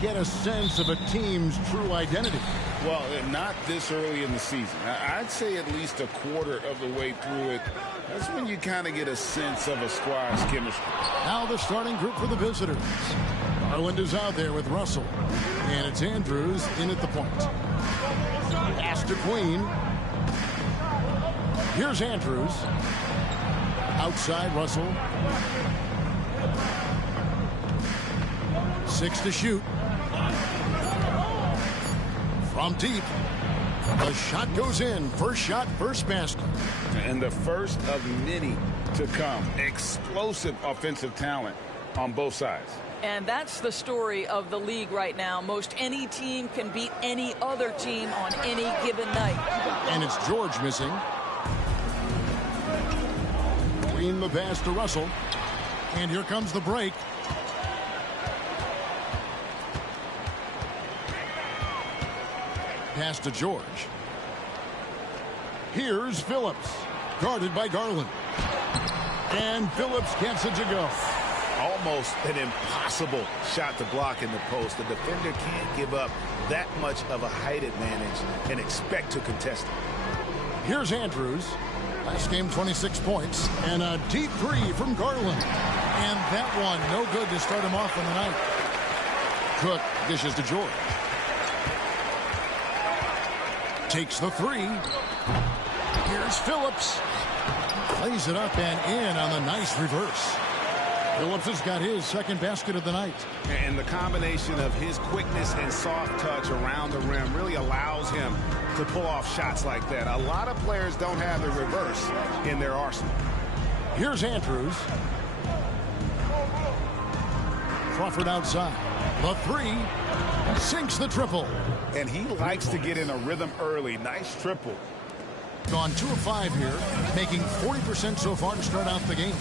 get a sense of a team's true identity? Well, not this early in the season. I'd say at least a quarter of the way through it. That's when you kind of get a sense of a squad's chemistry. Now the starting group for the visitors. Garland is out there with Russell. And it's Andrews in at the point. Pass to Queen. Here's Andrews. Outside Russell. 6 to shoot. From deep. The shot goes in. First shot, first basket. And the first of many to come. Explosive offensive talent on both sides. And that's the story of the league right now. Most any team can beat any other team on any given night. And it's George missing. Green the pass to Russell. And here comes the break. Pass to George. Here's Phillips. Guarded by Garland. And Phillips gets it to go. Almost an impossible shot to block in the post. The defender can't give up that much of a height advantage and expect to contest it. Here's Andrews. Last game, 26 points. And a deep three from Garland. And that one, no good to start him off on the night. Cook dishes to George. Takes the three. Here's Phillips. Plays it up and in on the nice reverse. Phillips has got his second basket of the night. And the combination of his quickness and soft touch around the rim really allows him to pull off shots like that. A lot of players don't have the reverse in their arsenal. Here's Andrews. Crawford outside. The three. Sinks the triple. And he likes to get in a rhythm early. Nice triple. Gone 2 of 5 here, making 40% so far to start out the game.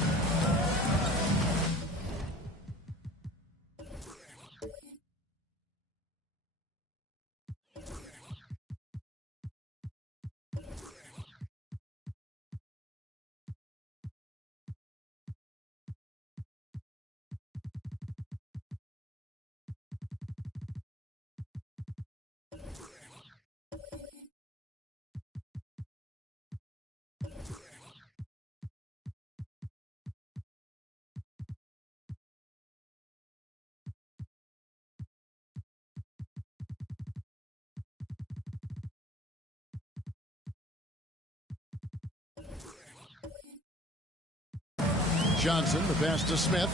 Johnson, the pass to Smith.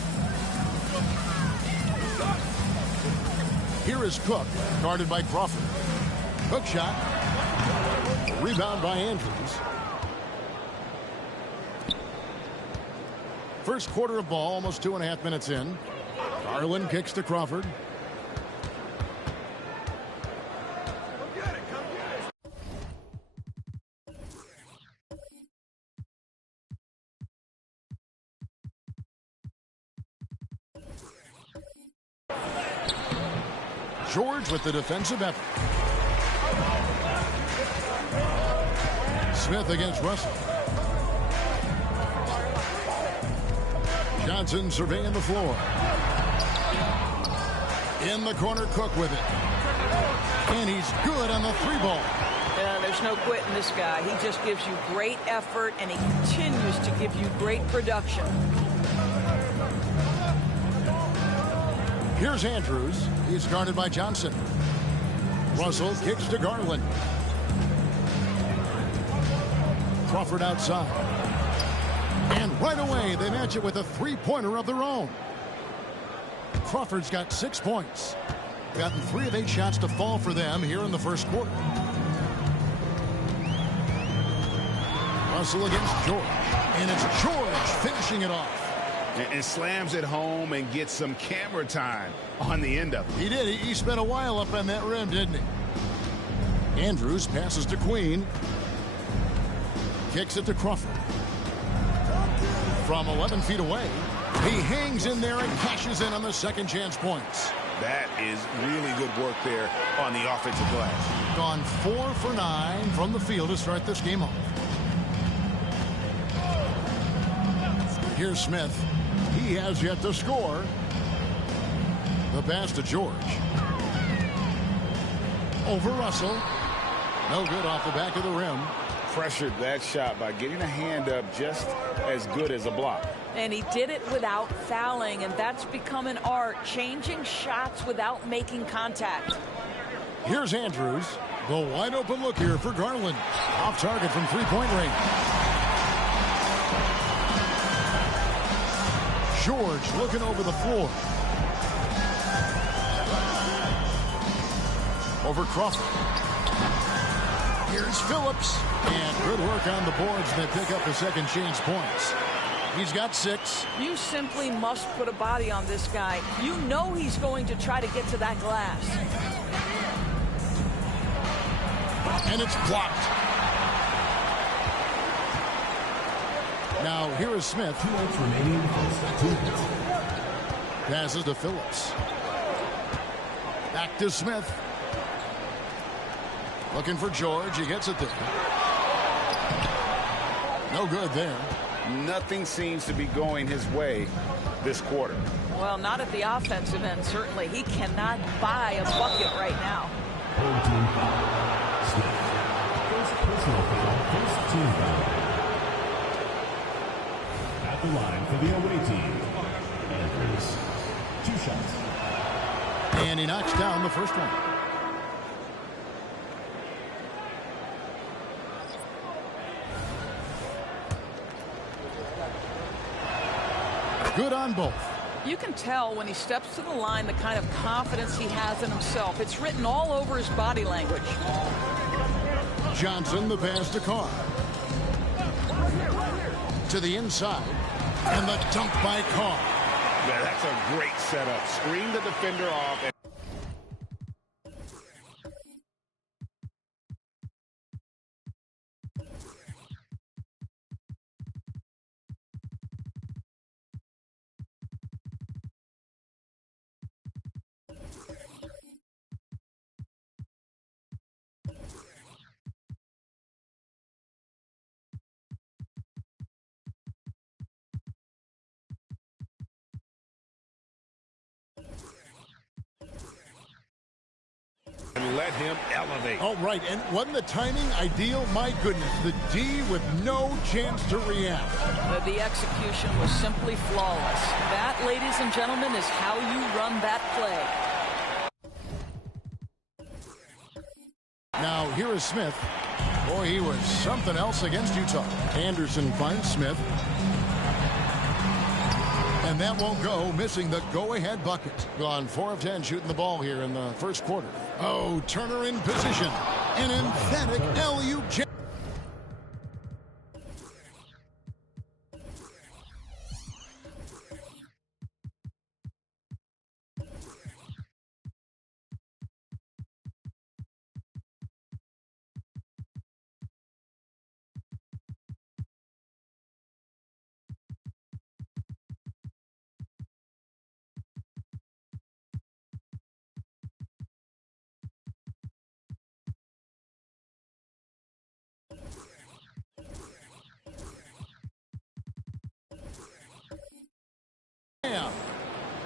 Here is Cook, guarded by Crawford. Cook shot. Rebound by Andrews. First quarter of ball, almost 2.5 minutes in. Garland kicks to Crawford. George with the defensive effort. Smith against Russell. Johnson surveying the floor. In the corner, Cook with it. And he's good on the 3-ball. There's no quitting this guy. He just gives you great effort, and he continues to give you great production. Here's Andrews. He's guarded by Johnson. Russell kicks to Garland. Crawford outside. And right away, they match it with a 3-pointer of their own. Crawford's got 6 points. Gotten 3 of 8 shots to fall for them here in the first quarter. Russell against George. And it's George finishing it off. And slams it home and gets some camera time on the end of it. He did. He spent a while up on that rim, didn't he? Andrews passes to Queen. Kicks it to Crawford. From 11 feet away, he hangs in there and cashes in on the second chance points. That is really good work there on the offensive glass. Gone 4 for 9 from the field to start this game off. Here's Smith. He has yet to score. The pass to George. Over Russell. No good off the back of the rim. Pressured that shot by getting a hand up just as good as a block. And he did it without fouling, and that's become an art, changing shots without making contact. Here's Andrews. The wide open look here for Garland. Off target from three-point range. George looking over the floor. Over Crawford. Here's Phillips. And good work on the boards that pick up the second chance points. He's got 6. You simply must put a body on this guy. You know he's going to try to get to that glass. And it's blocked. Now here is Smith. 2 minutes remaining. Passes to Phillips. Back to Smith. Looking for George. He gets it there. No good there. Nothing seems to be going his way this quarter. Well, not at the offensive end, certainly. He cannot buy a bucket right now. Third team foul. Smith. First personal foul. First team foul. At the line for the away team. Andrews. 2 shots. And he knocks down the first one. Good on both. You can tell when he steps to the line the kind of confidence he has in himself. It's written all over his body language. Johnson, the pass to Carr. To the inside. And the dunk by Carr. Yeah, that's a great setup. Screen the defender off. And let him elevate. All right, and wasn't the timing ideal? My goodness, the D with no chance to react. The execution was simply flawless. That, ladies and gentlemen, is how you run that play. Now, here is Smith. Boy, he was something else against Utah. Anderson finds Smith. And that won't go, missing the go-ahead bucket. Gone 4 of 10 shooting the ball here in the first quarter. Oh, Turner in position. An emphatic alley-oop.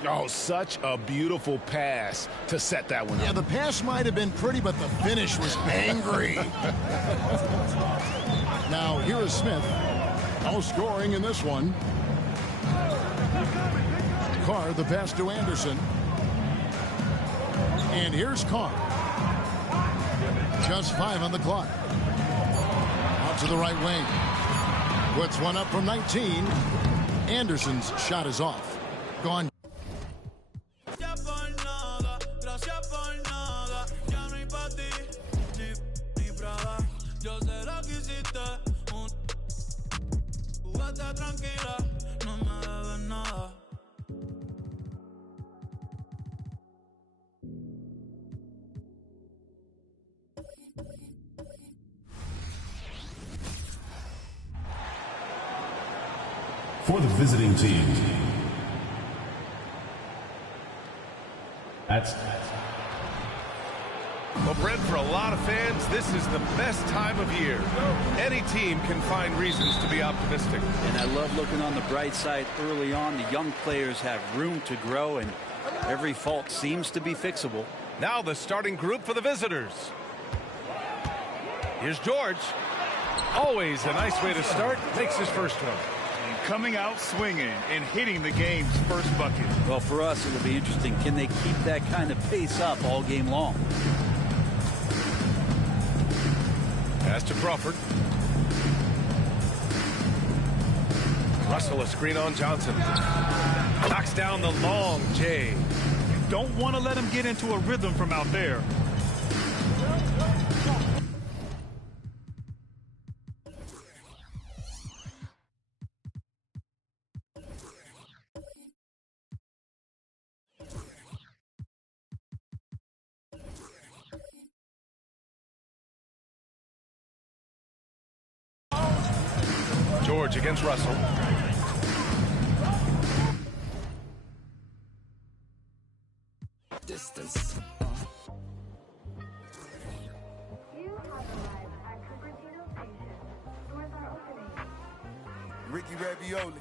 Oh, such a beautiful pass to set that one up. Yeah, the pass might have been pretty, but the finish was angry. Now, here is Smith. No scoring in this one. Carr, the pass to Anderson. And here's Carr. Just 5 on the clock. Out to the right wing. Puts one up from 19. Anderson's shot is off. Gone. For the visiting team. Well, Brent, for a lot of fans, this is the best time of year. Any team can find reasons to be optimistic. And I love looking on the bright side early on. The young players have room to grow, and every fault seems to be fixable. Now the starting group for the visitors. Here's George. Always a nice way to start. Makes his first one. And coming out swinging and hitting the game's first bucket. Well, for us, it'll be interesting. Can they keep that kind of pace up all game long? Pass to Crawford. Russell, a screen on Johnson. Knocks down the long J. You don't want to let him get into a rhythm from out there. George against Russell. Distance. Ricky Ravioli.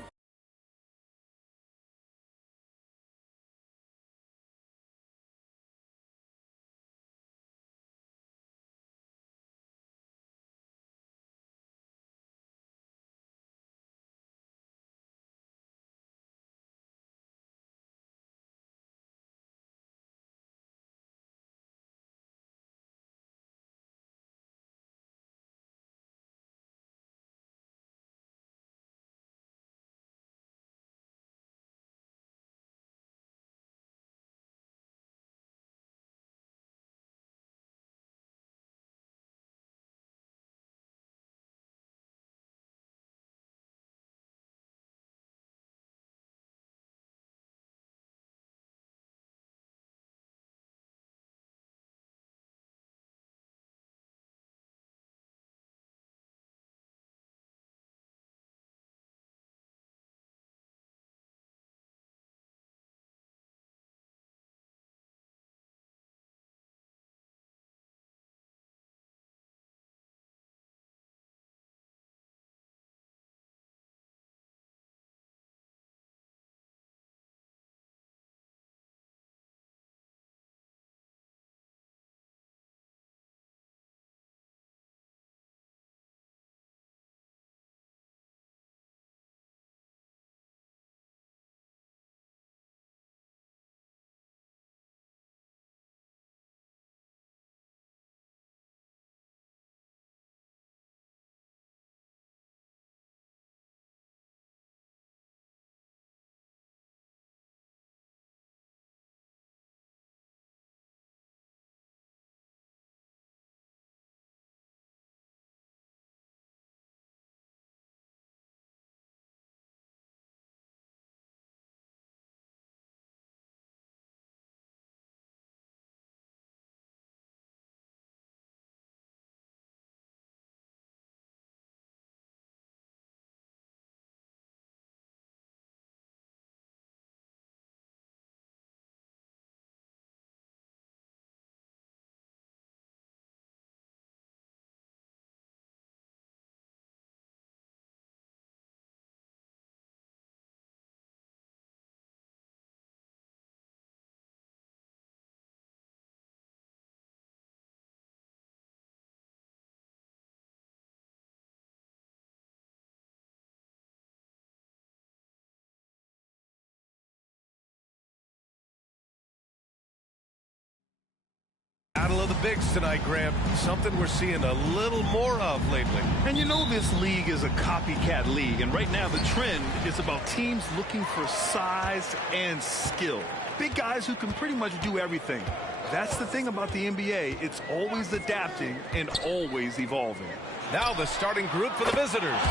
Battle of the bigs tonight, Graham. Something we're seeing a little more of lately. And you know this league is a copycat league, and right now the trend is about teams looking for size and skill. Big guys who can pretty much do everything. That's the thing about the NBA. It's always adapting and always evolving. Now the starting group for the visitors.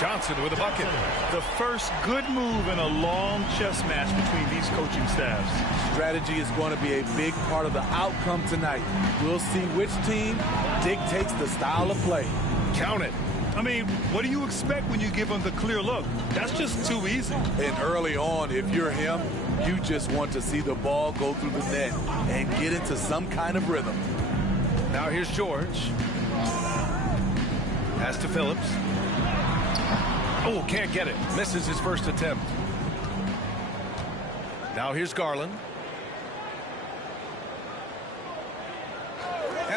Johnson with a bucket. The first good move in a long chess match between these coaching staffs. Strategy is going to be a big part of the outcome tonight. We'll see which team dictates the style of play. Count it. I mean, what do you expect when you give them the clear look? That's just too easy. And early on, if you're him, you just want to see the ball go through the net and get into some kind of rhythm. Now here's George. Pass to Phillips. Oh, can't get it. Misses his first attempt. Now here's Garland.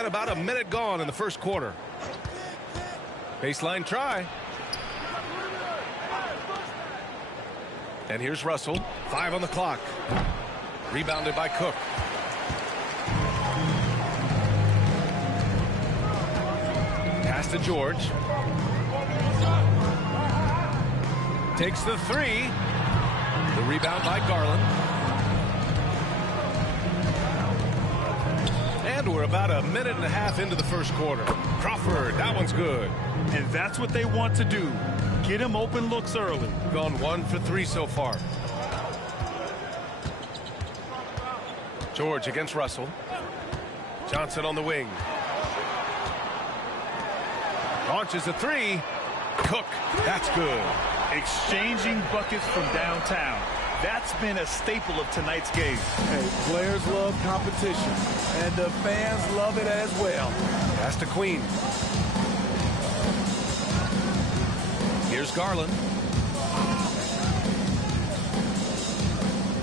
about a minute gone in the first quarter. Baseline try. And here's Russell. 5 on the clock. Rebounded by Cook. Pass to George. Takes the 3. The rebound by Garland. And we're about a minute and a half into the first quarter. Crawford, that one's good. And that's what they want to do. Get him open looks early. Gone 1 for 3 so far. George against Russell. Johnson on the wing. Launches a 3. Cook, that's good. Exchanging buckets from downtown. That's been a staple of tonight's game. Hey, players love competition, and the fans love it as well. Pass to Queen. Here's Garland.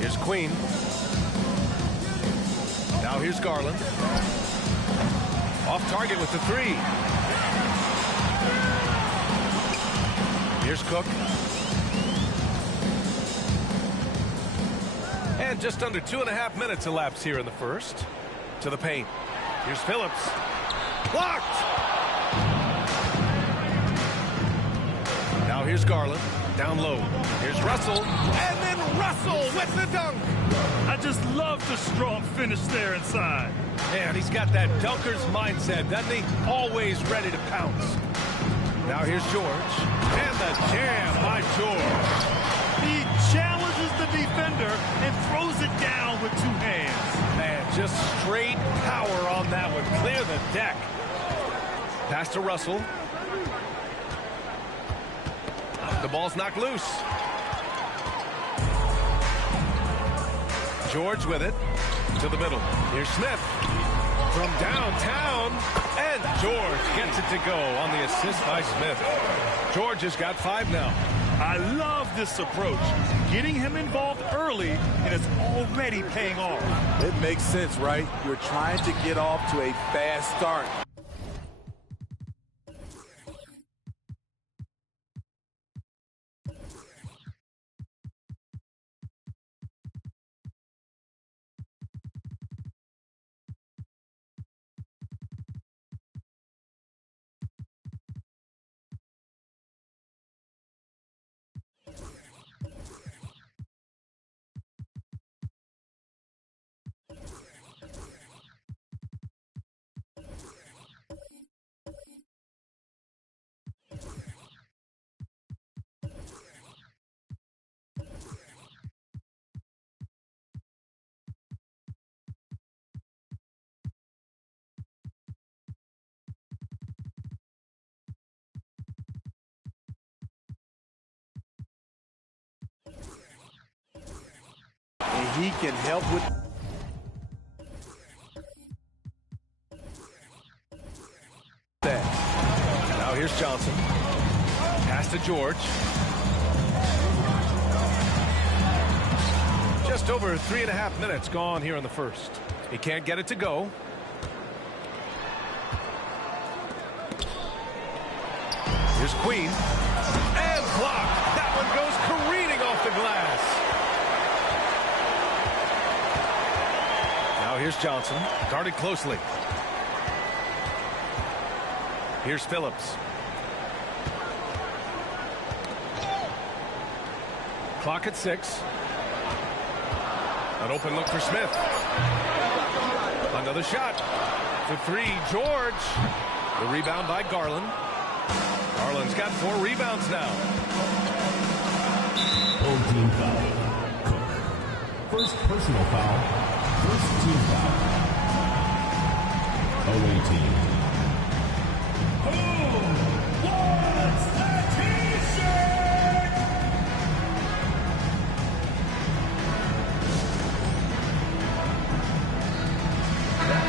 Here's Queen. Now here's Garland. Off target with the 3. Here's Cook. And just under 2.5 minutes elapsed here in the first. To the paint. Here's Phillips. Blocked! Now here's Garland. Down low. Here's Russell. And then Russell with the dunk. I just love the strong finish there inside. Man, he's got that dunker's mindset, doesn't he? Always ready to pounce. Now here's George. And the jam by George. He challenges the defender and throws it down with 2 hands. Man, just straight power on that one. Clear the deck. Pass to Russell. The ball's knocked loose. George with it. To the middle. Here's Smith. From downtown. And George gets it to go on the assist by Smith. George has got 5 now. I love this approach. Getting him involved early, and it's already paying off. It makes sense, right? You're trying to get off to a fast start. And he can help with that. Now here's Johnson. Pass to George. Just over 3.5 minutes gone here in the first. He can't get it to go. Here's Queen. And blocked. That one goes careening off the glass. Now here's Johnson. Guarded closely. Here's Phillips. Clock at 6. An open look for Smith. Another shot. For 3, George. The rebound by Garland. Garland's got 4 rebounds now. Home team foul. Cook. First personal foul. First team foul. Away team. Who wants the t-shirt?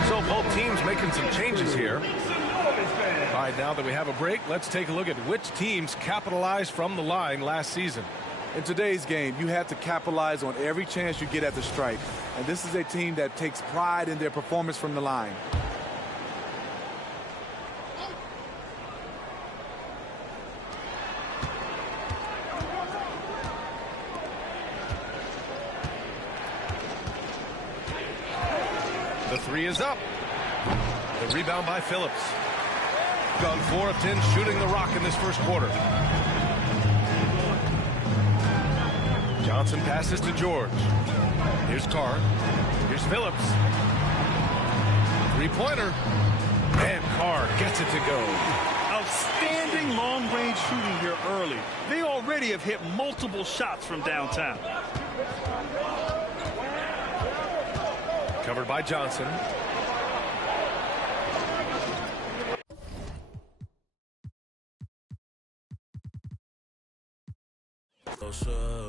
So both teams making some changes here. All right, now that we have a break, let's take a look at which teams capitalized from the line last season. In today's game, you have to capitalize on every chance you get at the stripe. And this is a team that takes pride in their performance from the line. The three is up. The rebound by Phillips. Gone 4 of 10 shooting the rock in this first quarter. Johnson passes to George. Here's Carr. Here's Phillips. Three-pointer. And Carr gets it to go. Outstanding long-range shooting here early. They already have hit multiple shots from downtown. Covered by Johnson.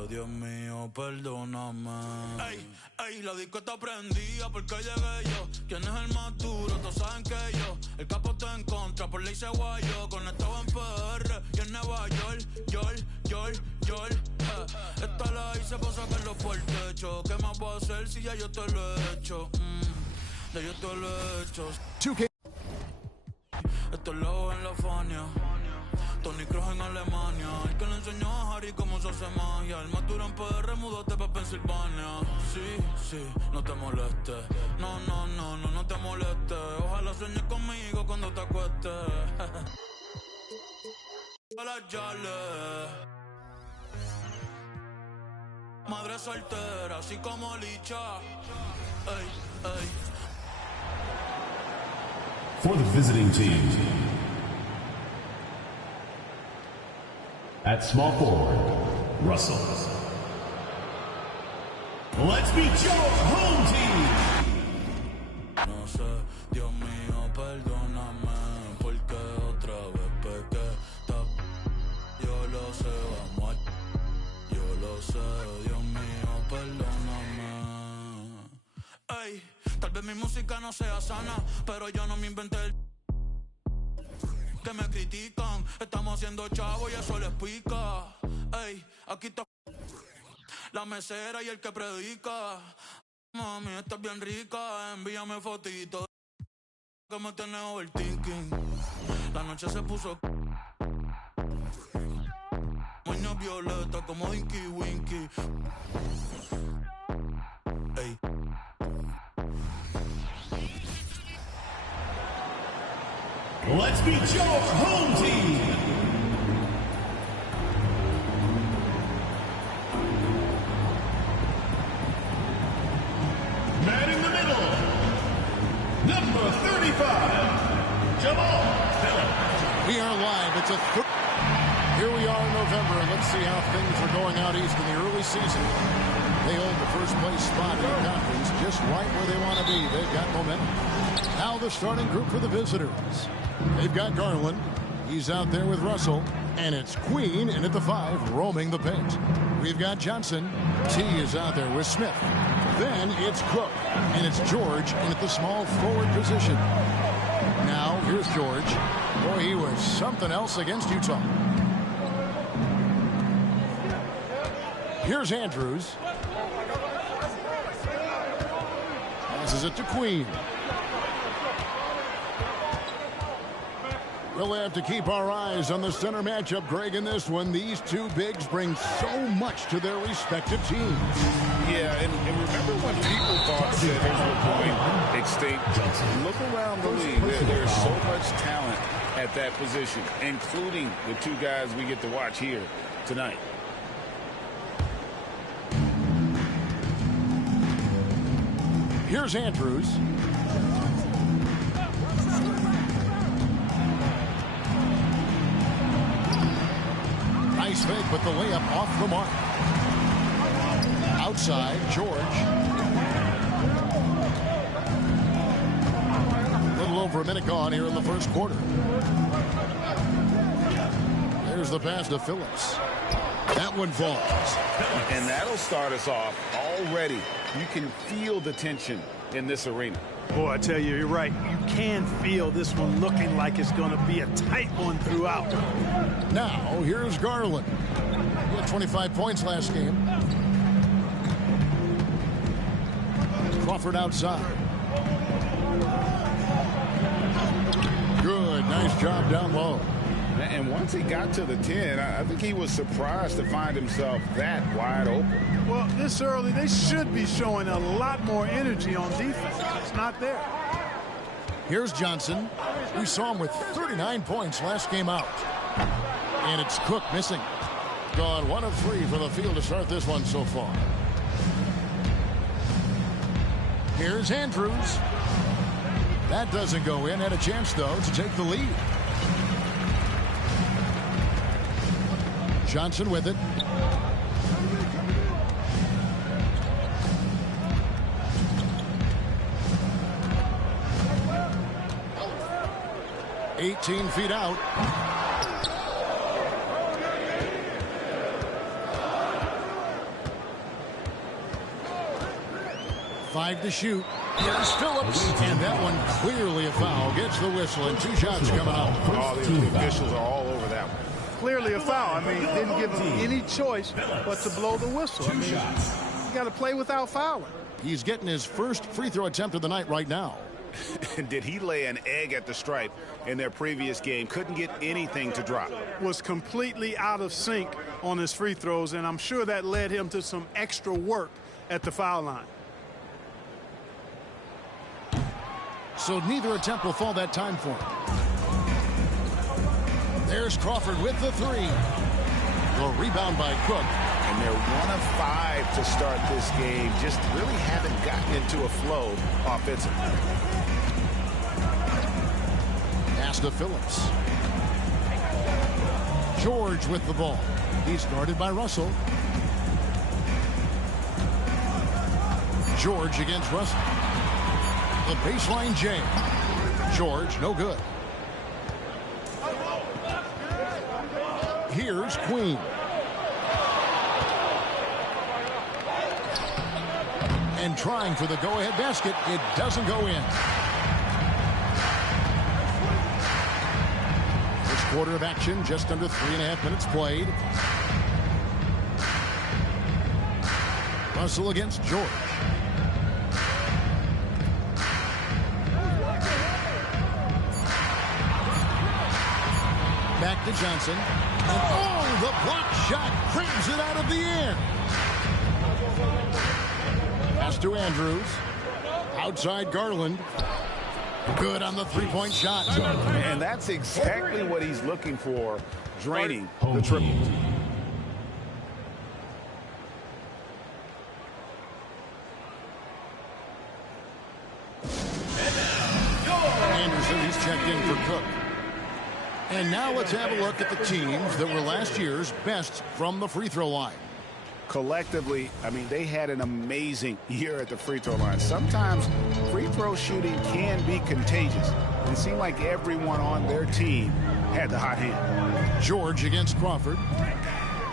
Dios mío, perdóname. Ey, ey, la disco está prendida porque llegué yo. ¿Quién es el más duro? Todos saben que yo. El capo está en contra, por ley se guayó. Conectado en PR y en Nueva York, York. Esta la hice para sacarlo por el techo. ¿Qué más voy a hacer si ya yo te lo he hecho? Ya yo te lo he hecho. 2K. Esto es lobo en la Fania. Tony Kroos en Alemania. El que le enseñó a Harry cómo se hace magia. El más duro en PR, múdate pa' Pensilvania. Sí, no te molestes. No te molestes. Ojalá sueñes conmigo cuando te acuestes. Para Yale. Madre soltera, así como Licha. Ey. For the visiting team, at small forward, Russell. Let's meet your home team. No sé, Dios mío, perdóname, porque otra vez pequé. Yo lo sé, vamos a... Yo lo sé, Dios mío, perdóname. Ey, tal vez mi música no sea sana, pero yo no me inventé el... Que me critican, estamos haciendo chavo y eso les pica. Ey, aquí está la mesera y el que predica. Mami, estás bien rica, envíame fotito que me tiene overthinking. La noche se puso moña violeta como Dinky Winky. Ey. Let's meet your home team. Man in the middle, number 35, Jamal Phillips. We are live. It's here we are in November, and let's see how things are going out east in the early season. They hold the first place spot in the conference, just right where they want to be. They've got momentum. Now the starting group for the visitors. They've got Garland. He's out there with Russell. And it's Queen in at the 5, roaming the paint. We've got Johnson. T is out there with Smith. Then it's Cook. And it's George in at the small forward position. Now here's George. Boy, he was something else against Utah. Here's Andrews. Passes it to Queen. We'll have to keep our eyes on the center matchup, Greg, in this one. These two bigs bring so much to their respective teams. Yeah, and remember when people thought centers were going extinct? Look around the league. There's so much talent at that position, including the two guys we get to watch here tonight. Here's Andrews. Nice fake, but the layup off the mark. Outside, George. A little over a minute gone here in the first quarter. There's the pass to Phillips. That one falls. And that'll start us off already. You can feel the tension in this arena. Boy, I tell you, you're right. You can feel this one looking like it's going to be a tight one throughout. Now, here's Garland. He had 25 points last game. Crawford outside. Good. Nice job down low. And once he got to the 10, I think he was surprised to find himself that wide open. Well, this early, they should be showing a lot more energy on defense. It's not there. Here's Johnson. We saw him with 39 points last game out. And it's Cook missing. Gone 1 of 3 for the field to start this one so far. Here's Andrews. That doesn't go in. Had a chance, though, to take the lead. Johnson with it. "18 feet out." Five to shoot. Here's Phillips. And that one clearly a foul. Gets the whistle and 2 shots coming up. All the officials are all over that one. Clearly a foul. I mean, didn't give him any choice but to blow the whistle. I mean, you got to play without fouling. He's getting his first free throw attempt of the night right now. Did he lay an egg at the stripe in their previous game? Couldn't get anything to drop. Was completely out of sync on his free throws, and I'm sure that led him to some extra work at the foul line. So neither attempt will fall that time for him. There's Crawford with the 3. The rebound by Cook. And they're 1 of 5 to start this game. Just really haven't gotten into a flow offensively. Pass to Phillips. George with the ball. He's guarded by Russell. George against Russell. The baseline jam. George, no good. Here's Queen. And trying for the go-ahead basket. It doesn't go in. First quarter of action, just under 3.5 minutes played. Russell against George. Back to Johnson. And oh, the block shot frames it out of the air. Pass to Andrews. Outside Garland. Good on the three-point shot. And that's exactly what he's looking for, draining the triple. Anderson, he's checked in for Cook. And now let's have a look at the teams that were last year's best from the free throw line. Collectively, I mean, they had an amazing year at the free throw line. Sometimes free throw shooting can be contagious. It seemed like everyone on their team had the hot hand. George against Crawford.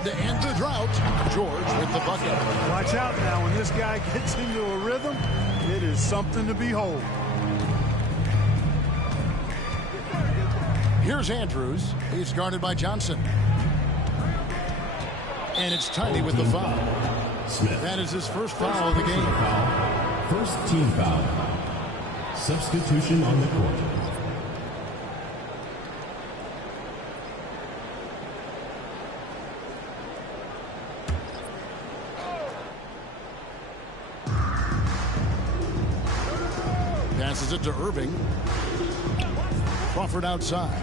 To end the drought, George with the bucket. Watch out now. When this guy gets into a rhythm, it is something to behold. Here's Andrews. He's guarded by Johnson. And it's Tiny with the foul. Smith. That is his first foul of the game. First team foul. Substitution on the court. Passes it to Irving. Crawford outside.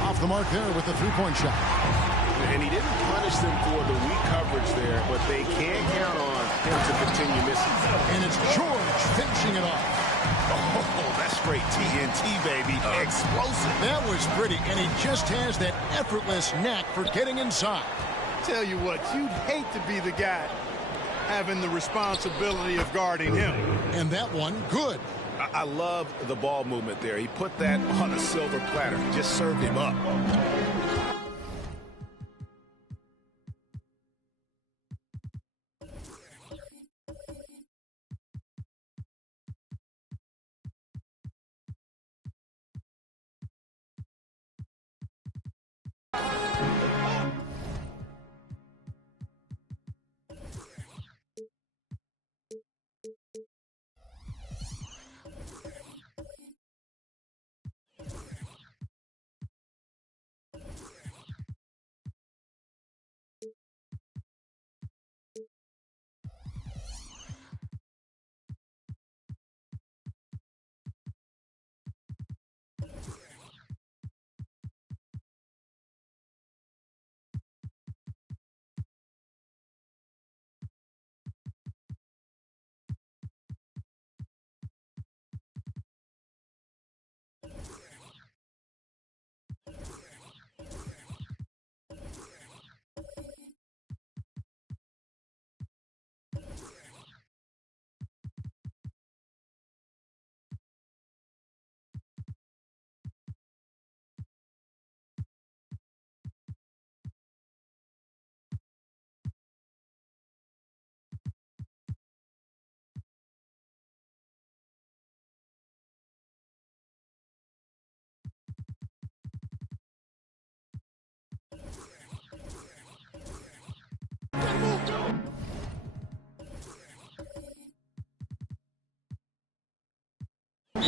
Off the mark there with the three-point shot. And he didn't punish them for the weak coverage there, but they can't count on him to continue missing. And it's George finishing it off. Oh, that's straight TNT, baby. Explosive. That was pretty, and he just has that effortless knack for getting inside. Tell you what, you'd hate to be the guy having the responsibility of guarding him. And that one, good. I love the ball movement there. He put that on a silver platter. Just served him up.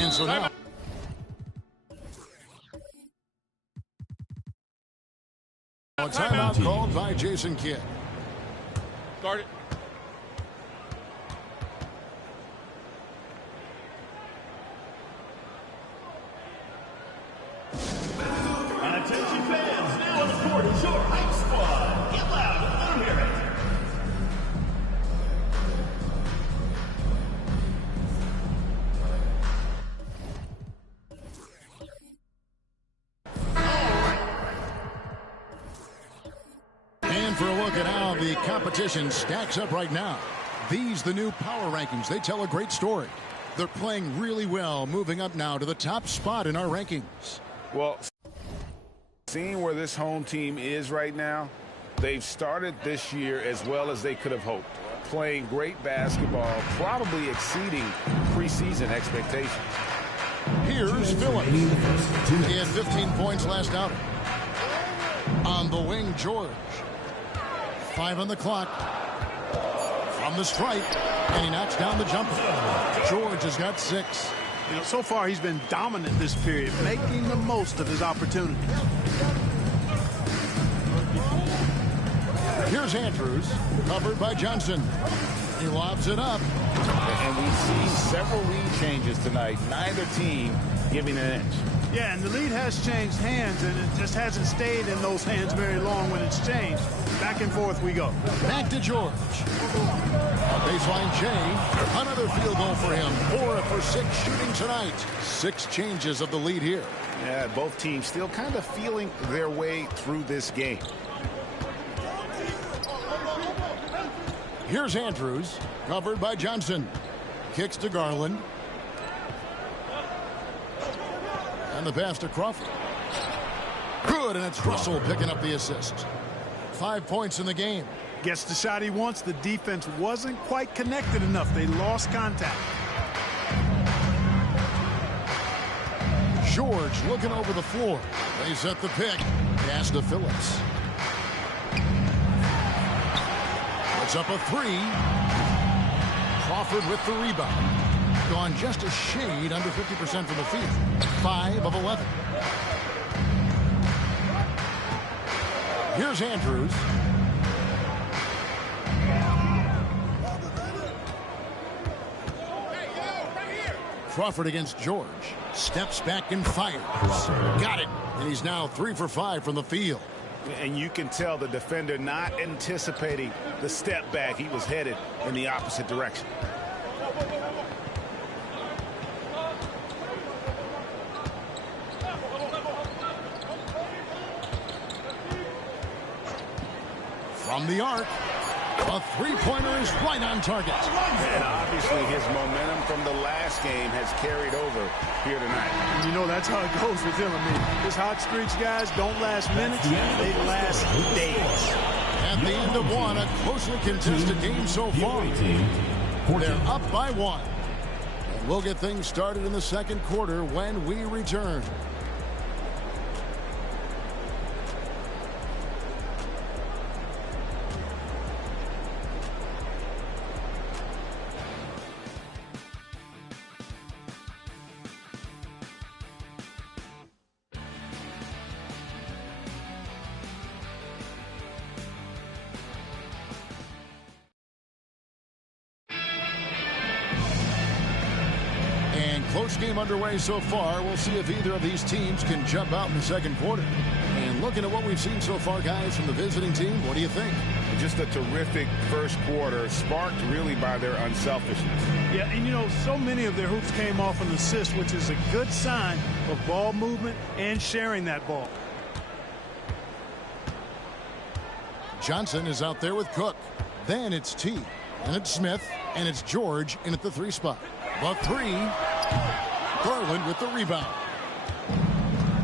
And so now, a timeout called by Jason Kidd. Guard it. Attention fans, now on the court is your hype squad. Get loud, let them hear it. And for a look at how the competition stacks up right now. These the new power rankings. They tell a great story. They're playing really well, moving up now to the top spot in our rankings. Well, seeing where this home team is right now, they've started this year as well as they could have hoped. Playing great basketball, probably exceeding preseason expectations. Here's Phillips. He had 15 points last outing. On the wing, George. 5 on the clock. From the stripe, and he knocks down the jumper. George has got 6. You know, so far he's been dominant this period, making the most of his opportunity. Here's Andrews, covered by Johnson. He lobs it up. And we've seen several lead changes tonight. Neither team giving an inch. Yeah, and the lead has changed hands, and it just hasn't stayed in those hands very long when it's changed. Back and forth we go. Back to George. A baseline Jay. Another field goal for him. 4 for 6 shooting tonight. 6 changes of the lead here. Yeah, both teams still kind of feeling their way through this game. Here's Andrews, covered by Johnson. Kicks to Garland. And the pass to Crawford. Good, and it's Russell picking up the assist. 5 points in the game. Gets the shot he wants. The defense wasn't quite connected enough. They lost contact. George looking over the floor. They set the pick. Pass to Phillips. It's up a 3. Crawford with the rebound. Gone just a shade under 50% from the field. 5 of 11. Here's Andrews. Crawford against George. Steps back and fires. Got it. And he's now 3 for 5 from the field. And you can tell the defender not anticipating the step back. He was headed in the opposite direction. From the arc, a 3-pointer is right on target. And obviously his momentum from the last game has carried over here tonight. And you know that's how it goes with him. I mean, his hot streaks, guys, don't last minutes. They last days. At the end of one, a closely contested game so far. They're up by 1. And we'll get things started in the second quarter when we return. Close game underway so far. We'll see if either of these teams can jump out in the second quarter. And looking at what we've seen so far, guys, from the visiting team, what do you think? Just a terrific first quarter, sparked really by their unselfishness. Yeah, and you know, so many of their hoops came off an assist, which is a good sign of ball movement and sharing that ball. Johnson is out there with Cook. Then it's T. And it's Smith. And it's George in at the 3 spot. The 3. Garland with the rebound.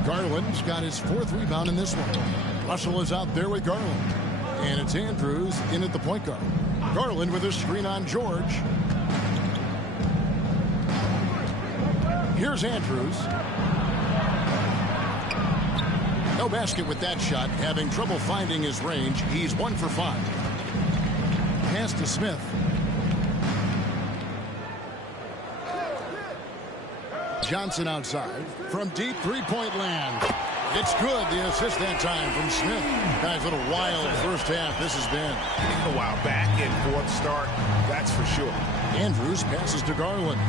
Garland's got his 4th rebound in this one. Russell is out there with Garland. And it's Andrews in at the point guard. Garland with a screen on George. Here's Andrews. No basket with that shot. Having trouble finding his range. He's 1 for 5. Pass to Smith. Johnson outside. From deep three-point land. It's good. The assist that time from Smith. Guys, what a wild first half this has been. A while back and forth start, that's for sure. Andrews passes to Garland.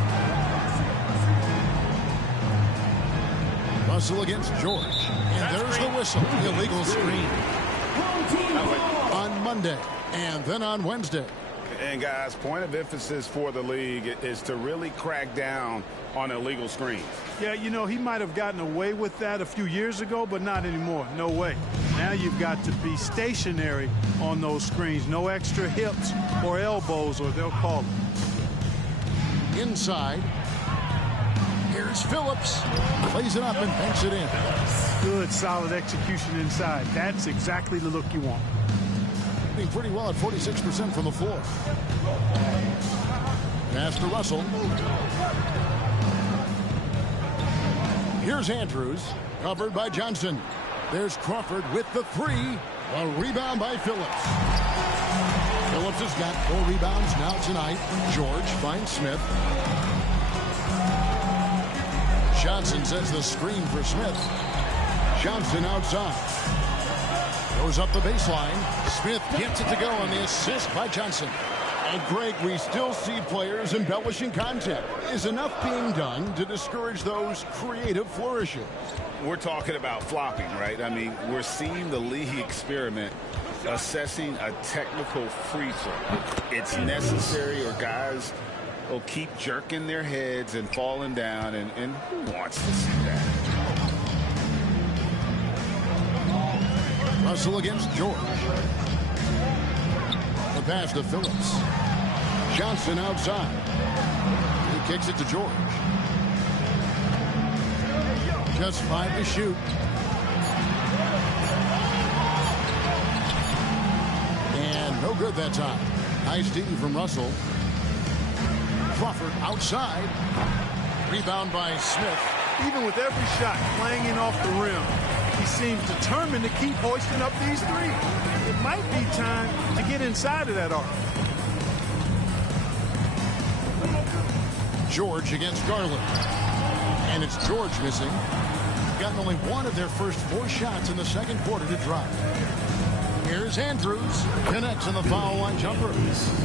Russell against George. And there's the whistle. Illegal screen. On Monday and then on Wednesday. And guys, point of emphasis for the league is to really crack down on illegal screens. Yeah, you know, he might have gotten away with that a few years ago, but not anymore. No way. Now you've got to be stationary on those screens. No extra hips or elbows, or they'll call it. Inside. Here's Phillips. Plays it up and banks it in. Good, solid execution inside. That's exactly the look you want. Doing pretty well at 46% from the floor. Pass to Russell. Here's Andrews. Covered by Johnson. There's Crawford with the three. A rebound by Phillips. Phillips has got 4 rebounds now tonight. George finds Smith. Johnson sets the screen for Smith. Johnson outside. Goes up the baseline. Smith gets it to go on the assist by Johnson. And Greg, we still see players embellishing content. Is enough being done to discourage those creative flourishes? We're talking about flopping, right? I mean, we're seeing the league experiment assessing a technical free throw. It's necessary, or guys will keep jerking their heads and falling down, and who wants to see that? Russell against George. The pass to Phillips. Johnson outside. He kicks it to George. Just 5 to shoot. And no good that time. Nice D from Russell. Crawford outside. Rebound by Smith. Even with every shot clanging off the rim, he seems determined to keep hoisting up these threes. It might be time to get inside of that arc. George against Garland. And it's George missing. Gotten only 1 of their first 4 shots in the second quarter to drop. Here's Andrews. Connects on the foul line jumper.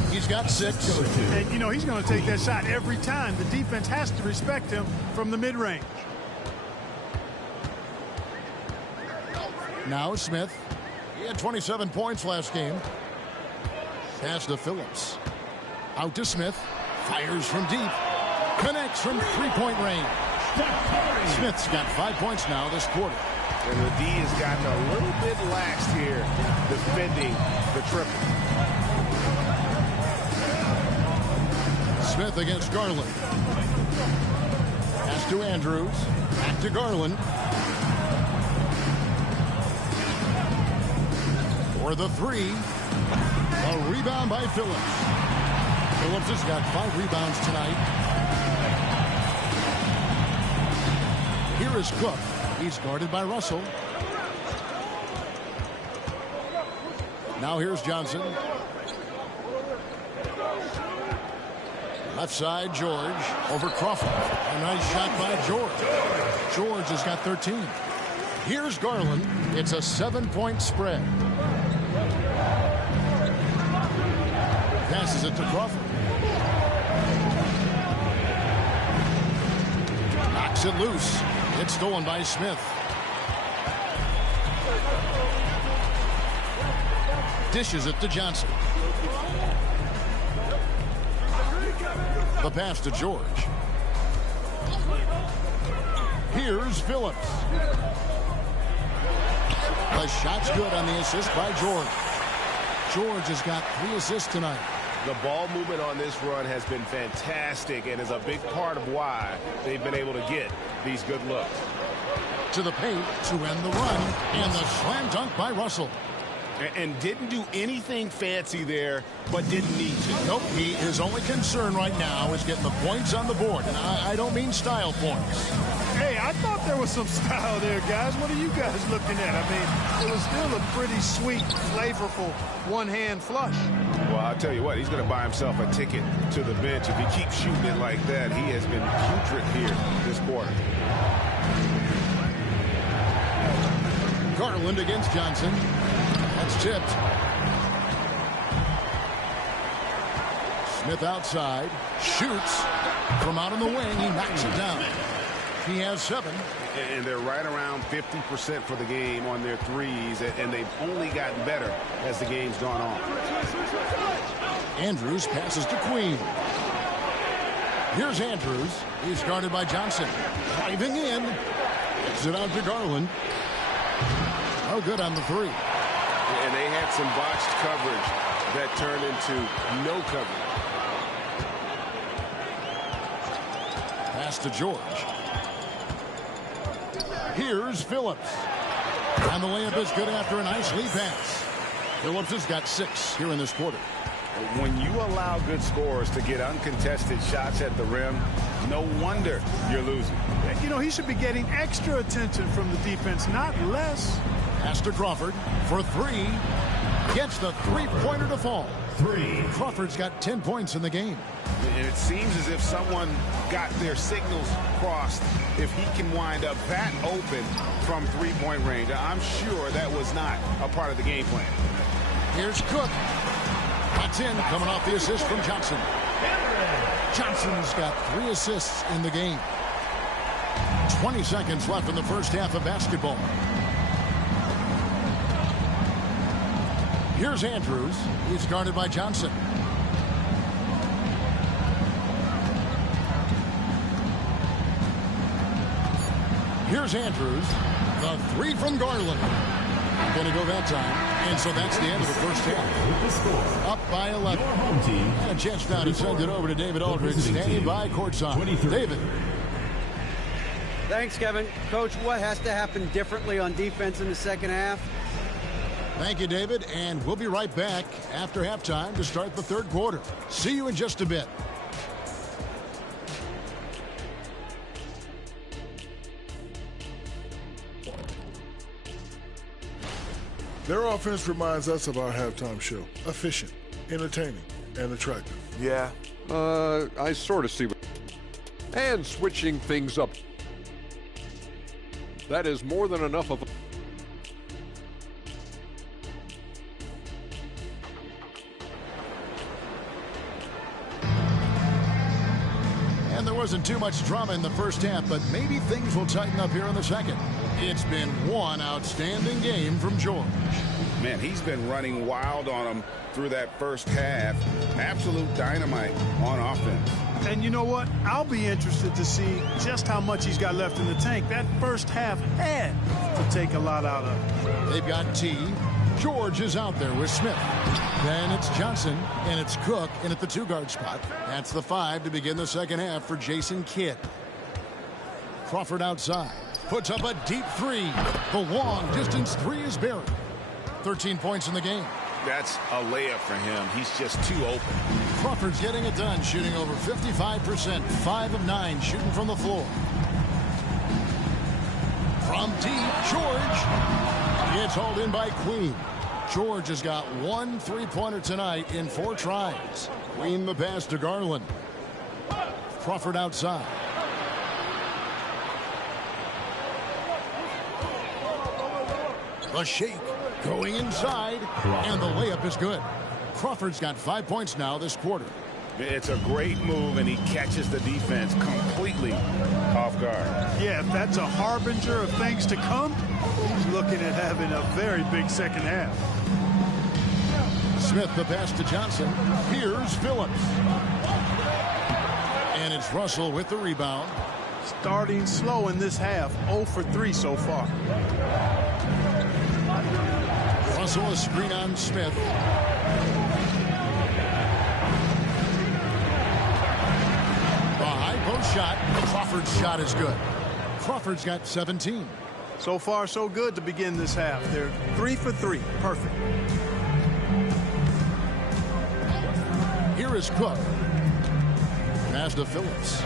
He's got 6. And, you know, he's going to take that shot every time. The defense has to respect him from the mid-range. Now Smith. He had 27 points last game. Pass to Phillips. Out to Smith. Fires from deep. Connects from 3-point range. Smith's got 5 points now this quarter. And the D has gotten a little bit laxed here defending the triple. Smith against Garland. Pass to Andrews. Back to Garland. For the 3. A rebound by Phillips. Phillips has got 5 rebounds tonight. Here is Cook. He's guarded by Russell. Now here's Johnson. Left side, George. Over Crawford. A nice shot by George. George has got 13. Here's Garland. It's a 7-point spread. Passes it to Crawford. Knocks it loose. It's stolen by Smith. Dishes it to Johnson. The pass to George. Here's Phillips. The shot's good on the assist by George. George has got 3 assists tonight. The ball movement on this run has been fantastic and is a big part of why they've been able to get these good looks. To the paint to end the run, and the slam dunk by Russell. And didn't do anything fancy there, but didn't need to. Nope, his only concern right now is getting the points on the board. And I don't mean style points. Hey, I thought there was some style there, guys. What are you guys looking at? I mean, it was still a pretty sweet, flavorful one-hand flush. Well, I'll tell you what, he's going to buy himself a ticket to the bench. If he keeps shooting it like that, he has been putrid here this quarter. Garland against Johnson. That's tipped. Smith outside. Shoots. From out on the wing, he knocks it down. He has 7. And they're right around 50% for the game on their threes, and they've only gotten better as the game's gone on. Andrews passes to Queen. Here's Andrews. He's guarded by Johnson. Driving in. Gets it out to Garland. Oh, good on the 3. And they had some botched coverage that turned into no coverage. Pass to George. Here's Phillips. And the layup is good after a nice lead pass. Phillips has got 6 here in this quarter. When you allow good scorers to get uncontested shots at the rim, no wonder you're losing. You know, he should be getting extra attention from the defense, not less. Pass to Crawford for 3. Gets the three-pointer to fall. 3. Crawford's got 10 points in the game. And it seems as if someone got their signals crossed. If he can wind up that open from three-point range, I'm sure that was not a part of the game plan. Here's Cook. That's in, coming off the assist from Johnson. Johnson's got 3 assists in the game. 20 seconds left in the first half of basketball. Here's Andrews. He's guarded by Johnson. Here's Andrews. The 3 from Garland. Going to go that time. And so that's the end of the first half. Up by 11. And a chance now to send it over to David Aldridge, standing by courtside. David. Thanks, Kevin. Coach, what has to happen differently on defense in the second half? Thank you, David. And we'll be right back after halftime to start the third quarter. See you in just a bit. Their offense reminds us of our halftime show. Efficient, entertaining, and attractive. Yeah, I sort of see what... And switching things up. That is more than enough of... And there wasn't too much drama in the first half, but maybe things will tighten up here in the second. It's been one outstanding game from George. Man, he's been running wild on them through that first half. Absolute dynamite on offense. And you know what? I'll be interested to see just how much he's got left in the tank. That first half had to take a lot out of it. They've got T. George is out there with Smith. Then it's Johnson, and it's Cook in at the 2-guard spot. That's the 5 to begin the second half for Jason Kidd. Crawford outside. Puts up a deep 3. The long-distance 3 is buried. 13 points in the game. That's a layup for him. He's just too open. Crawford's getting it done, shooting over 55%. 5 of 9 shooting from the floor. From deep, George. It's hauled in by Queen. George has got 1 3-pointer tonight in 4 tries. Queen the pass to Garland. Crawford outside. The shake going inside, and the layup is good. Crawford's got 5 points now this quarter. It's a great move, and he catches the defense completely off guard. Yeah, if that's a harbinger of things to come, he's looking at having a very big second half. Smith the pass to Johnson. Here's Phillips. And it's Russell with the rebound. Starting slow in this half, 0 for 3 so far. Russell a screen on Smith. The high post shot. Crawford's shot is good. Crawford's got 17. So far, so good to begin this half. They're 3 for 3. Perfect. Here is Cook. Pass to Phillips.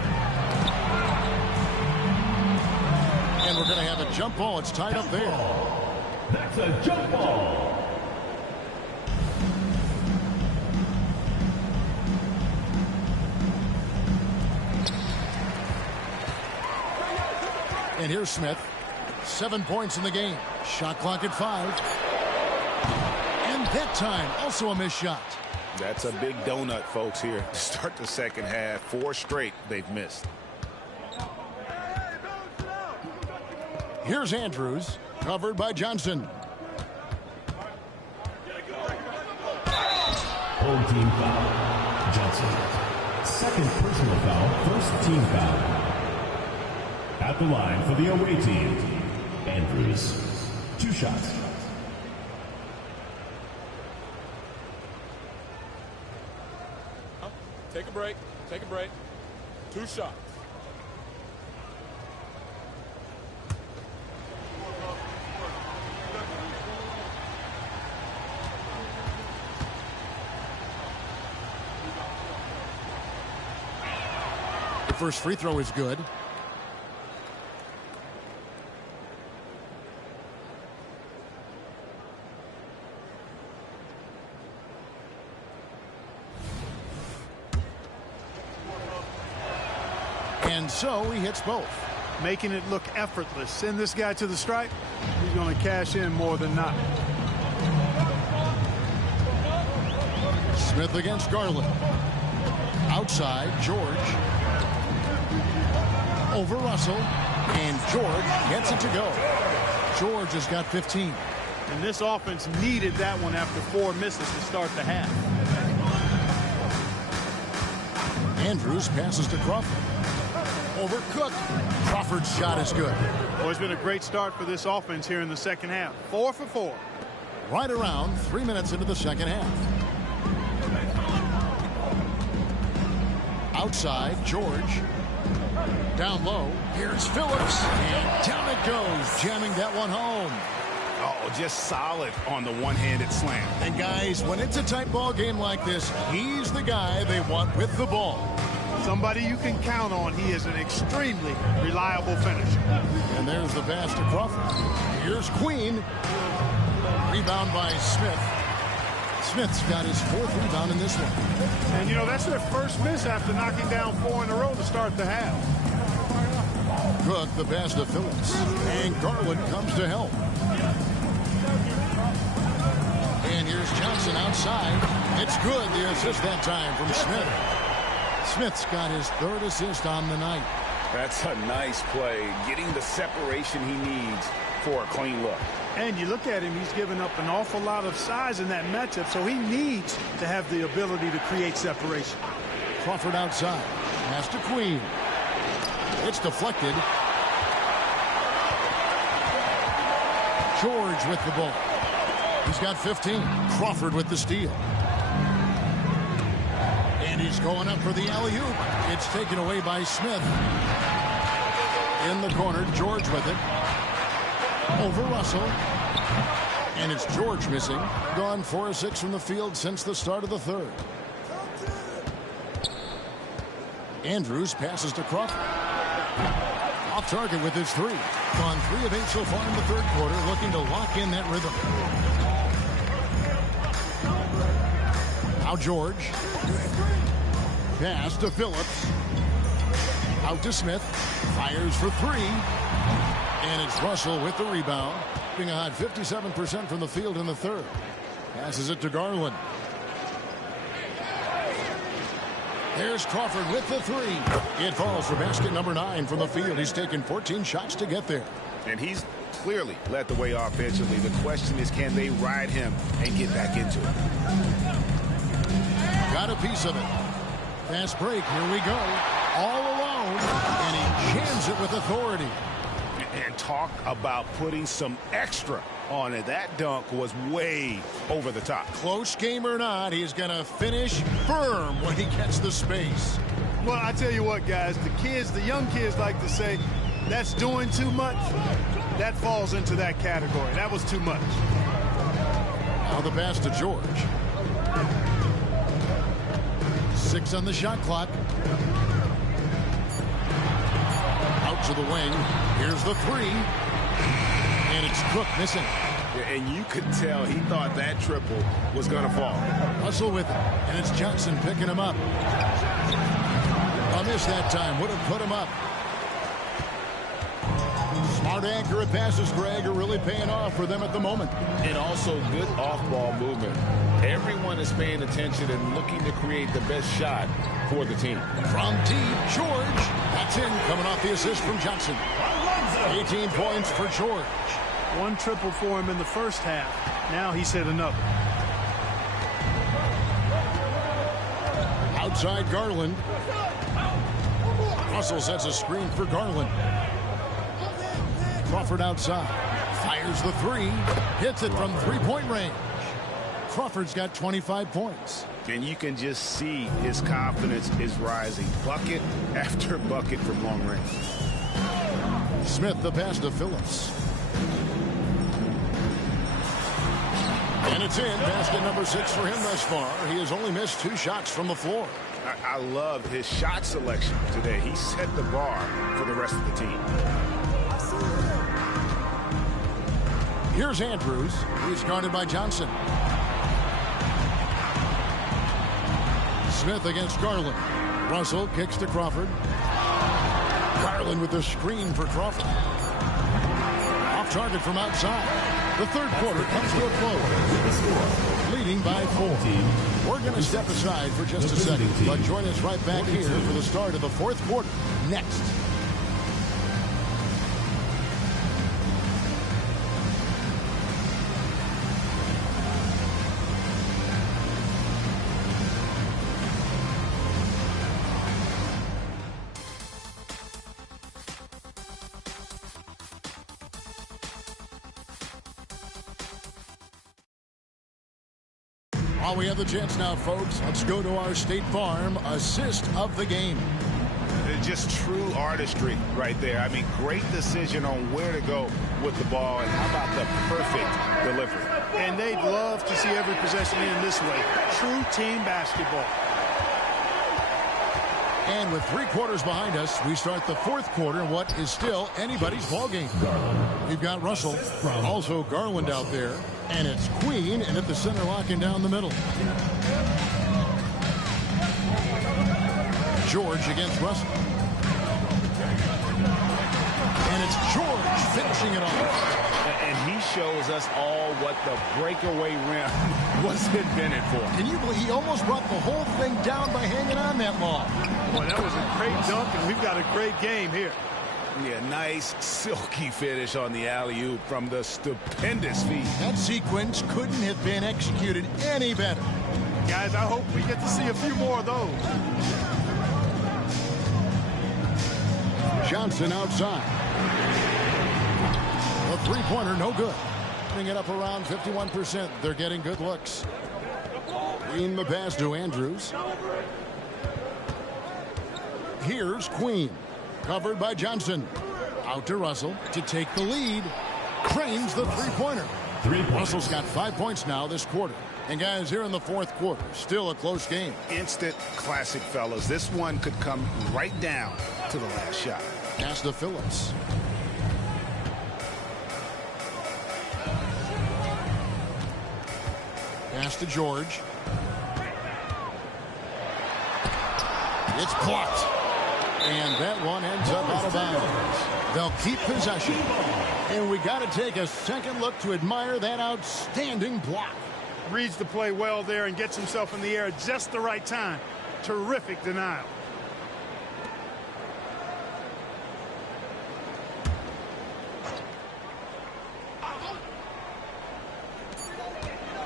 And we're going to have a jump ball. It's tied up there. That's a jump ball. And here's Smith. 7 points in the game. Shot clock at 5. And that time, also a missed shot. That's a big donut, folks, here. Start the second half. 4 straight they've missed. Here's Andrews, covered by Johnson. Home team foul. Johnson. Second personal foul, first team foul. At the line for the away team, Andrews. 2 shots. Take a break. Take a break. 2 shots. The first free throw is good. And so he hits both. Making it look effortless. Send this guy to the stripe. He's going to cash in more than not. Smith against Garland. Outside, George. Over Russell. And George gets it to go. George has got 15. And this offense needed that one after 4 misses to start the half. Andrews passes to Crawford. Over Cook. Crawford's shot is good. Well, it's been a great start for this offense here in the second half. 4 for 4. Right around 3 minutes into the second half. Outside, George. Down low, here's Phillips. And down it goes, jamming that one home. Oh, just solid on the one-handed slam. And guys, when it's a tight ball game like this, he's the guy they want with the ball. Somebody you can count on. He is an extremely reliable finisher. And there's the pass to Crawford. Here's Queen. Rebound by Smith. Smith's got his 4th rebound in this one. And, you know, that's their first miss after knocking down 4 in a row to start the half. Cook, the pass to Phillips. And Garland comes to help. And here's Johnson outside. It's good. The assist that time from Smith. Smith's got his 3rd assist on the night. That's a nice play. Getting the separation he needs for a clean look. And you look at him, he's given up an awful lot of size in that matchup, so he needs to have the ability to create separation. Crawford outside. Pass to Queen. It's deflected. George with the ball. He's got 15. Crawford with the steal. And he's going up for the alley-oop. It's taken away by Smith. In the corner, George with it. Over Russell. And it's George missing. Gone 4 of 6 from the field since the start of the 3rd. Andrews passes to Crawford. Off target with his 3. Gone 3 of 8 so far in the 3rd quarter, looking to lock in that rhythm. Now George. Pass to Phillips. Out to Smith. Fires for 3. And it's Russell with the rebound. Being a hot 57% from the field in the 3rd. Passes it to Garland. There's Crawford with the 3. It falls for basket number 9 from the field. He's taken 14 shots to get there. And he's clearly led the way offensively. The question is, can they ride him and get back into it? Got a piece of it. Fast break. Here we go. All alone. And he jams it with authority. And talk about putting some extra on it. That dunk was way over the top. Close game or not, he's going to finish firm when he gets the space. Well, I tell you what, guys, the young kids like to say, that's doing too much, that falls into that category. That was too much. Now the pass to George. 6 on the shot clock. Out to the wing. Here's the 3. And it's Cook missing. And you could tell he thought that triple was going to fall. Russell with it. And it's Johnson picking him up. A miss that time. Would have put him up. Smart, accurate passes, Greg, are really paying off for them at the moment. And also good off-ball movement. Everyone is paying attention and looking to create the best shot for the team. From deep, George. That's in, coming off the assist from Johnson. 18 points for George. 1 triple for him in the first half. Now he's hit another. Outside Garland. Russell sets a screen for Garland. Crawford outside. Fires the 3. Hits it from 3-point range. Crawford's got 25 points. And you can just see his confidence is rising. Bucket after bucket from long range. Smith the pass to Phillips. And it's in. Basket number 6 for him thus far. He has only missed 2 shots from the floor. I love his shot selection today. He set the bar for the rest of the team. Here's Andrews. He's guarded by Johnson. Smith against Garland. Russell kicks to Crawford. Garland with the screen for Crawford. Off target from outside. The third quarter comes to a close. Leading by 4. We're going to step aside for just a second, but join us right back here for the start of the fourth quarter next. While we have the chance now, folks, let's go to our State Farm assist of the game. Just true artistry right there. I mean, great decision on where to go with the ball, and how about the perfect delivery. And they'd love to see every possession in this way. True team basketball. And with 3 quarters behind us, we start the fourth quarter in what is still anybody's ball game. We've got Russell, also Garland out there, and it's Queen, and at the center locking down the middle. George against Russell. And it's George finishing it off. And he shows us all what the breakaway rim was invented for. Can you believe he almost brought the whole thing down by hanging on that long? Boy, that was a great dunk, and we've got a great game here. Yeah, nice silky finish on the alley-oop from the stupendous feat. That sequence couldn't have been executed any better. Guys, I hope we get to see a few more of those. Johnson outside. A 3-pointer, no good. Putting it up around 51%. They're getting good looks. Queen the pass to Andrews. Here's Queen. Covered by Johnson. Out to Russell to take the lead. Cranes the 3-pointer. Russell's got 5 points now this quarter. And guys, here in the fourth quarter, still a close game. Instant classic, fellas. This one could come right down to the last shot. Pass to Phillips. Pass to George. It's blocked. And that one ends up out of bounds. They'll keep possession. And we got to take a second look to admire that outstanding block. Reads the play well there and gets himself in the air at just the right time. Terrific denial.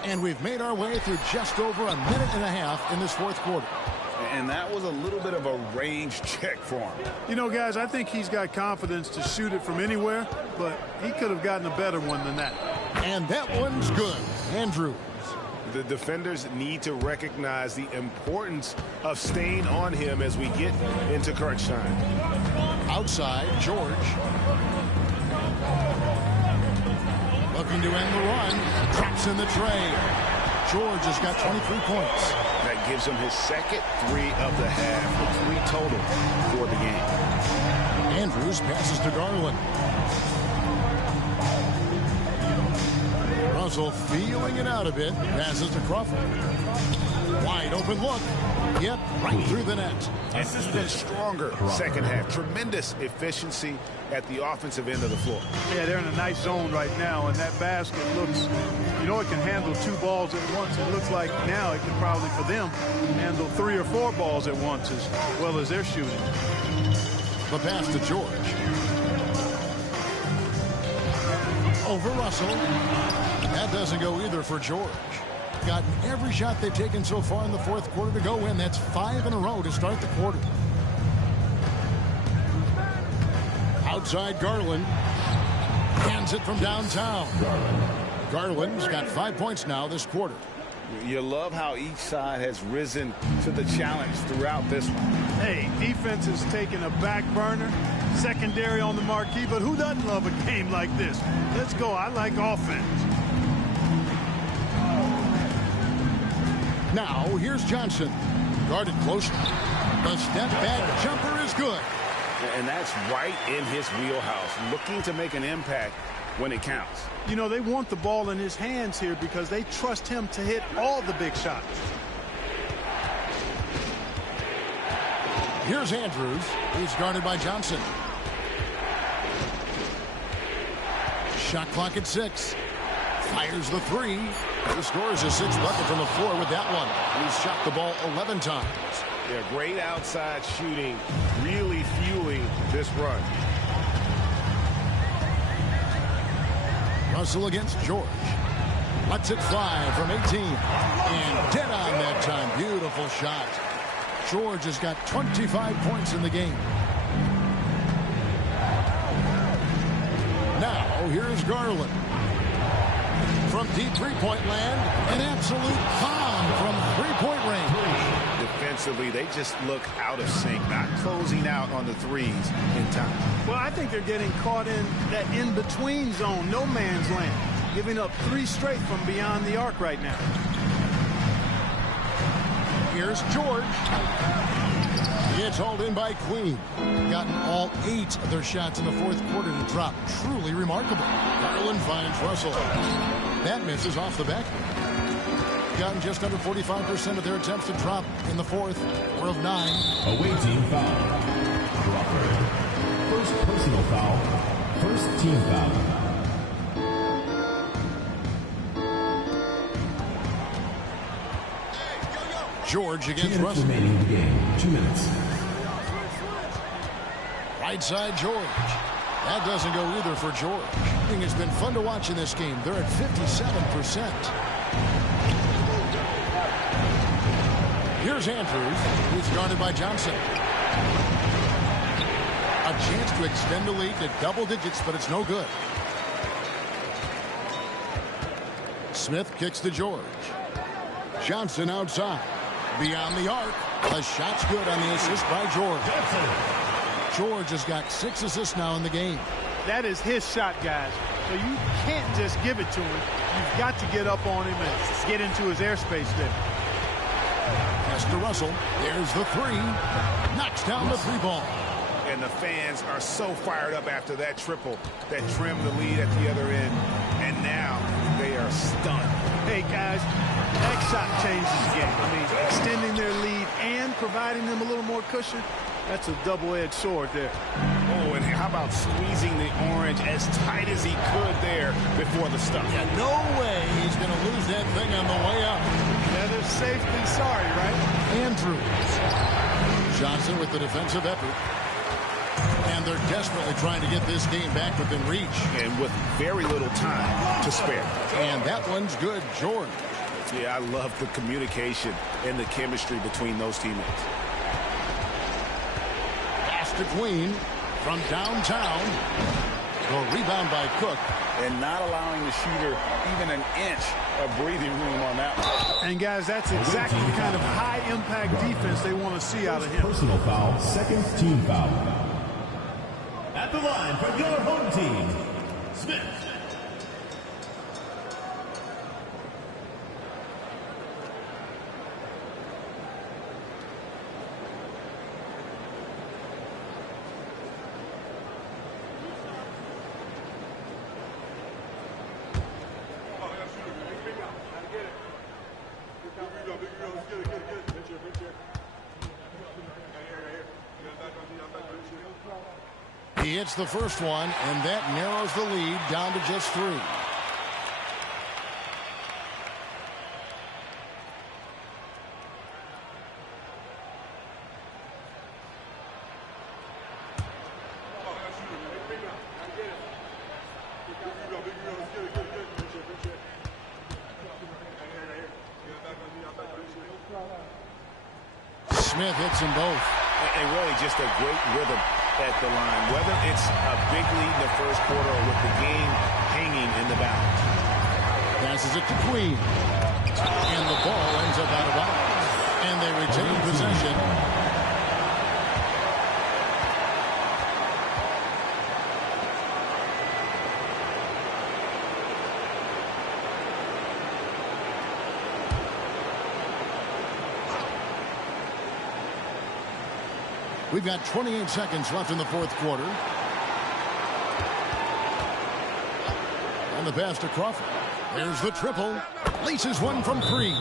And we've made our way through just over a minute and a half in this fourth quarter. And that was a little bit of a range check for him. You know, guys, I think he's got confidence to shoot it from anywhere, but he could have gotten a better one than that. And that one's good. Andrews. The defenders need to recognize the importance of staying on him as we get into crunch time. Outside, George. Looking to end the run. Drops in the tray. George has got 23 points. That gives him his second 3 of the half, 3 total for the game. Andrews passes to Garland. Russell feeling it out a bit. Passes to Crawford. Wide open look. Yep, right through the net. This is been stronger second half. Tremendous efficiency at the offensive end of the floor. Yeah, they're in a nice zone right now, and that basket looks, you know, it can handle 2 balls at once. It looks like now it can probably, for them, handle 3 or 4 balls at once as well as they're shooting. The pass to George. Over Russell. That doesn't go either for George. Gotten every shot they've taken so far in the fourth quarter to go in. That's 5 in a row to start the quarter. Outside Garland. Hands it from downtown. Garland's got 5 points now this quarter. You love how each side has risen to the challenge throughout this one. Hey, defense is taking a back burner. Secondary on the marquee, but who doesn't love a game like this? Let's go. I like offense. Now, here's Johnson. Guarded closely. The step back jumper is good. And that's right in his wheelhouse. Looking to make an impact when it counts. You know, they want the ball in his hands here because they trust him to hit all the big shots. Here's Andrews. He's guarded by Johnson. Shot clock at 6. Fires the 3. He scores his 6th bucket from the floor with that one. He's shot the ball 11 times. Yeah, great outside shooting, really fueling this run. Russell against George. Lets it fly from 18. And dead on that time. Beautiful shot. George has got 25 points in the game. Now, here's Garland. From deep three-point land, an absolute bomb from three-point range. Defensively, they just look out of sync, not closing out on the threes in time. Well, I think they're getting caught in that in-between zone, no man's land, giving up 3 straight from beyond the arc right now. Here's George. It's hauled in by Queen. Gotten all 8 of their shots in the fourth quarter to drop. Truly remarkable. Garland finds Russell. That misses off the back. Gotten just under 45% of their attempts to drop in the fourth. 4 of 9. Away team foul. Crawford. First personal foul. First team foul. George against Russell. Remaining in the game. 2 minutes. Right side George. That doesn't go either for George. I think it's been fun to watch in this game. They're at 57%. Here's Andrews. He's guarded by Johnson. A chance to extend the lead to double digits, but it's no good. Smith kicks to George. Johnson outside. Beyond the arc. The shot's good on the assist by George. George has got 6 assists now in the game. That is his shot, guys. So you can't just give it to him. You've got to get up on him and get into his airspace there. Pass to Russell. There's the 3. Knocks down the 3 ball. And the fans are so fired up after that triple that trimmed the lead at the other end. And now they are stunned. Hey, guys, that shot changes the game. I mean, extending their lead and providing them a little more cushion, that's a double-edged sword there. Oh, and how about squeezing the orange as tight as he could there before the stuff? Yeah, no way he's going to lose that thing on the way up. Better safe than sorry, right? Andrews. Johnson with the defensive effort. And they're desperately trying to get this game back within reach. And with very little time to spare. And that one's good, George. Yeah, I love the communication and the chemistry between those teammates. Pass to Queen from downtown. Well, rebound by Cook. And not allowing the shooter even an inch of breathing room on that one. And, guys, that's exactly the kind of high-impact defense they want to see out of him. Personal foul, second team foul. At the line for your home team, Smith. He hits the first one, and that narrows the lead down to just 3. Smith hits them both. And really just a great rhythm at the line, whether it's a big lead in the first quarter or with the game hanging in the balance. Passes it to Queen. And the ball ends up out of bounds. And they retain possession. We've got 28 seconds left in the fourth quarter. And the pass to Crawford. There's the triple. Laces one from 3.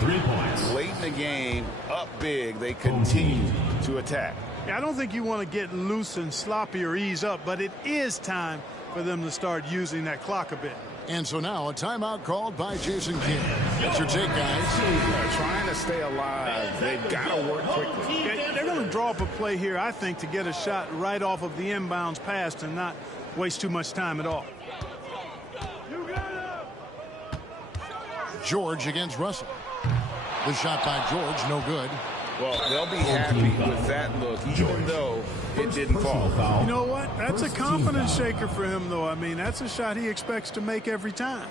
3 points. Late in the game, up big, they continue to attack. Yeah, I don't think you want to get loose and sloppy or ease up, but it is time for them to start using that clock a bit. And so now a timeout called by Jason Kidd. That's your take, guys. They're trying to stay alive. They've got to work quickly. Yeah, they're going to draw up a play here, I think, to get a shot right off of the inbounds pass and not waste too much time at all. George against Russell. The shot by George, no good. Well, they'll be happy with that look, even though it didn't fall. You know what? That's a confidence shaker for him, though. I mean, that's a shot he expects to make every time.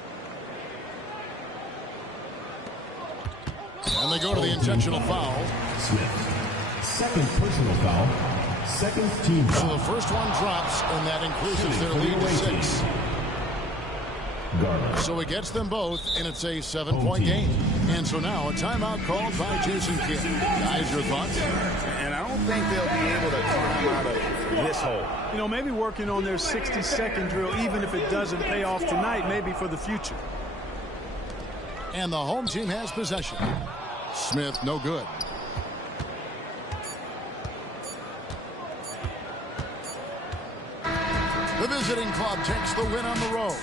And they go to the intentional foul. Smith. Second personal foul. Second team foul. So the first one drops, and that increases their lead to 6. So it gets them both, and it's a 7-point game. And so now a timeout called by Jason Kidd. Guys, your thoughts? And I don't think they'll be able to climb out of this hole. You know, maybe working on their 60-second drill, even if it doesn't pay off tonight, maybe for the future. And the home team has possession. Smith, no good. The visiting club takes the win on the road.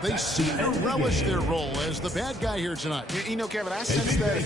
They seem to relish their role as the bad guy here tonight. You know, Kevin, I sense that